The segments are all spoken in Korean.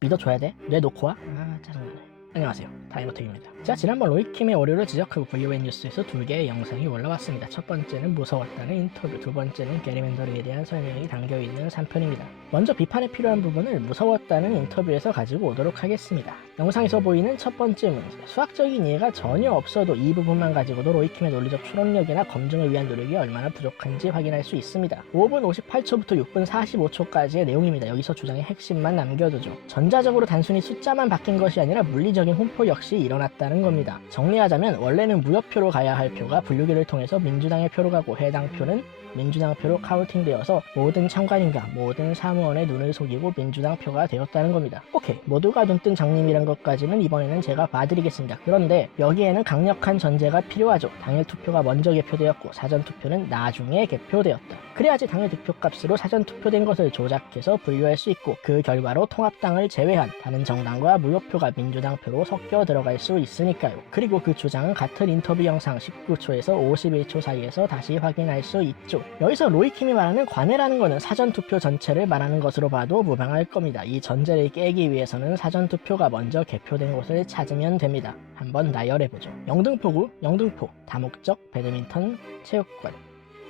믿어줘야 돼? 뇌 놓고 와? 아 짜증나네. 안녕하세요, 다이노트입니다. 자, 지난번 로이킴의 오류를 지적하고 VON 뉴스에서 두 개의 영상이 올라왔습니다. 첫 번째는 무서웠다는 인터뷰, 두 번째는 게리맨더링에 대한 설명이 담겨있는 3편입니다. 먼저 비판에 필요한 부분을 무서웠다는 인터뷰에서 가지고 오도록 하겠습니다. 영상에서 보이는 첫 번째 문제, 수학적인 이해가 전혀 없어도 이 부분만 가지고도 로이킴의 논리적 추론력이나 검증을 위한 노력이 얼마나 부족한지 확인할 수 있습니다. 5분 58초부터 6분 45초까지의 내용입니다. 여기서 주장의 핵심만 남겨두죠. 전자적으로 단순히 숫자만 바뀐 것이 아니라 물리적인 혼포 역시 일어났다는 겁니다. 정리하자면 원래는 무효표로 가야 할 표가 분류기를 통해서 민주당의 표로 가고 해당 표는 민주당 표로 카운팅되어서 모든 참관인과 모든 사무원의 눈을 속이고 민주당 표가 되었다는 겁니다. 오케이, 모두가 눈뜬 장님이란 것까지는 이번에는 제가 봐드리겠습니다. 그런데 여기에는 강력한 전제가 필요하죠. 당일 투표가 먼저 개표되었고 사전 투표는 나중에 개표되었다. 그래야지 당일 득표값으로 사전 투표된 것을 조작해서 분류할 수 있고 그 결과로 통합당을 제외한 다른 정당과 무효표가 민주당 표로 섞여 들어갈 수 있으니까요. 그리고 그 주장은 같은 인터뷰 영상 19초에서 51초 사이에서 다시 확인할 수 있죠. 여기서 로이킴이 말하는 관해라는 것은 사전투표 전체를 말하는 것으로 봐도 무방할 겁니다. 이 전제를 깨기 위해서는 사전투표가 먼저 개표된 곳을 찾으면 됩니다. 한번 나열해보죠. 영등포구 영등포 다목적 배드민턴 체육관,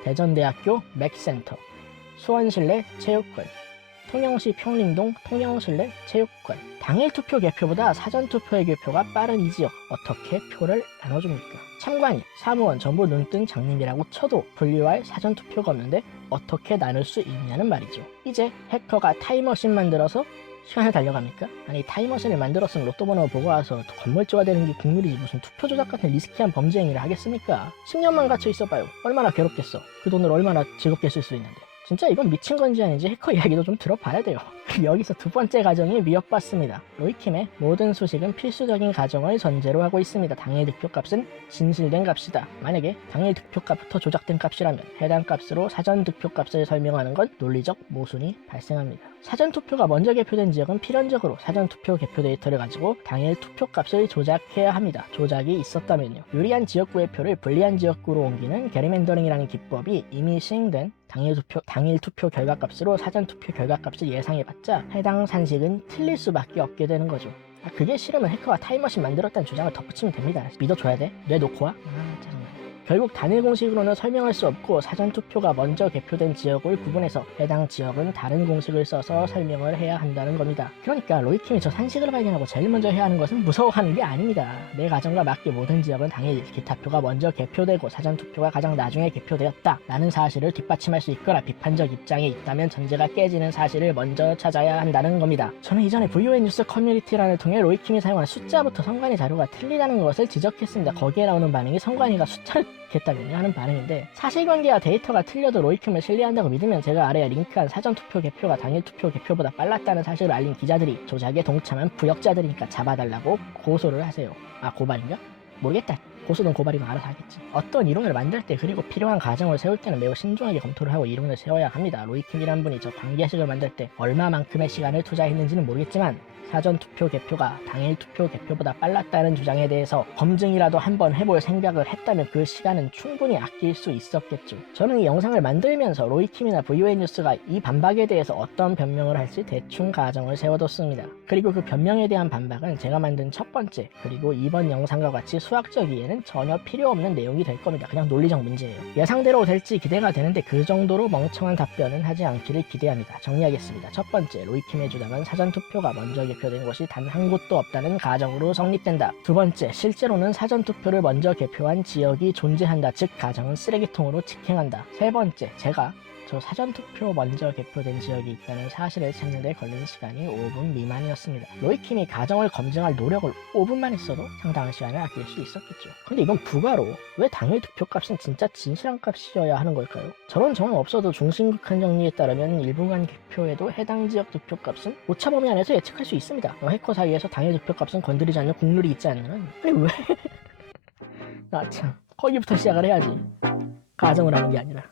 대전대학교 맥센터, 수원실내 체육관, 통영시 평림동 통영실내 체육관. 당일 투표 개표보다 사전 투표의 개표가 빠른 이 지역 어떻게 표를 나눠줍니까? 참관인, 사무원 전부 눈뜬 장님이라고 쳐도 분류할 사전 투표가 없는데 어떻게 나눌 수 있냐는 말이죠. 이제 해커가 타임머신 만들어서 시간을 달려갑니까? 아니, 타임머신을 만들었으면 로또 번호 보고 와서 건물주가 되는 게 국룰이지 무슨 투표 조작 같은 리스키한 범죄 행위를 하겠습니까? 10년만 갇혀 있어봐요. 얼마나 괴롭겠어. 그 돈을 얼마나 즐겁게 쓸 수 있는데. 진짜 이건 미친 건지 아닌지 해커 이야기도 좀 들어봐야 돼요. 여기서 두 번째 가정이 위협받습니다. 로이킴의 모든 소식은 필수적인 가정을 전제로 하고 있습니다. 당일 득표값은 진실된 값이다. 만약에 당일 득표값부터 조작된 값이라면 해당 값으로 사전 득표값을 설명하는 건 논리적 모순이 발생합니다. 사전 투표가 먼저 개표된 지역은 필연적으로 사전 투표 개표 데이터를 가지고 당일 투표값을 조작해야 합니다. 조작이 있었다면요. 유리한 지역구의 표를 불리한 지역구로 옮기는 게리맨더링이라는 기법이 이미 시행된 당일 투표 결과값으로 사전 투표 결과값을 예상해봤자 해당 산식은 틀릴 수밖에 없게 되는 거죠. 그게 싫으면 해커가 타임머신 만들었다는 주장을 덧붙이면 됩니다. 믿어줘야 돼? 뇌 놓고 와? 짜증나. 결국 단일 공식으로는 설명할 수 없고 사전투표가 먼저 개표된 지역을 구분해서 해당 지역은 다른 공식을 써서 설명을 해야 한다는 겁니다. 그러니까 로이킴이 저 산식을 발견하고 제일 먼저 해야 하는 것은 무서워하는 게 아닙니다. 내 가정과 맞게 모든 지역은 당일 기타표가 먼저 개표되고 사전투표가 가장 나중에 개표되었다 라는 사실을 뒷받침할 수 있거나 비판적 입장이 있다면 전제가 깨지는 사실을 먼저 찾아야 한다는 겁니다. 저는 이전에 VON 뉴스 커뮤니티란을 통해 로이킴이 사용한 숫자부터 성관이 자료가 틀리다는 것을 지적했습니다. 거기에 나오는 반응이 성관이가 숫자를 겠다면요 하는 반응인데, 사실관계와 데이터가 틀려도 로이킴을 신뢰한다고 믿으면 제가 아래에 링크한 사전투표 개표가 당일 투표 개표보다 빨랐다는 사실을 알린 기자들이 조작에 동참한 부역자들이니까 잡아달라고 고소를 하세요. 아, 고발인가? 모르겠다. 고소든 고발이든 알아서 하겠지. 어떤 이론을 만들 때 그리고 필요한 가정을 세울 때는 매우 신중하게 검토를 하고 이론을 세워야 합니다. 로이킴이란 분이 저 관계식을 만들 때 얼마만큼의 시간을 투자했는지는 모르겠지만 사전 투표 개표가 당일 투표 개표보다 빨랐다는 주장에 대해서 검증이라도 한번 해볼 생각을 했다면 그 시간은 충분히 아낄 수 있었겠죠. 저는 이 영상을 만들면서 로이킴이나 VON 뉴스가 이 반박에 대해서 어떤 변명을 할지 대충 가정을 세워뒀습니다. 그리고 그 변명에 대한 반박은 제가 만든 첫 번째 그리고 이번 영상과 같이 수학적 이해는 전혀 필요 없는 내용이 될 겁니다. 그냥 논리적 문제예요. 예상대로 될지 기대가 되는데 그 정도로 멍청한 답변은 하지 않기를 기대합니다. 정리하겠습니다. 첫 번째, 로이킴의 주장은 사전투표가 먼저 개표된 곳이 단 한 곳도 없다는 가정으로 성립된다. 두 번째, 실제로는 사전투표를 먼저 개표한 지역이 존재한다. 즉 가정은 쓰레기통으로 직행한다. 세 번째, 제가 저 사전투표 먼저 개표된 지역이 있다는 사실을 찾는 데 걸린 시간이 5분 미만이었습니다. 로이킴이 가정을 검증할 노력을 5분만 했어도 상당한 시간을 아낄 수 있었겠죠. 근데 이건 부가로 왜 당일 투표값은 진짜 진실한 값이어야 하는 걸까요? 저런 정황 없어도 중심극한 정리에 따르면 일부간 개표에도 해당 지역 투표값은 오차 범위 안에서 예측할 수 있습니다. 해커 사이에서 당일 투표값은 건드리지 않는 국룰이 있지 않는 한 왜? 아 참, 거기부터 시작을 해야지. 가정을 하는 게 아니라.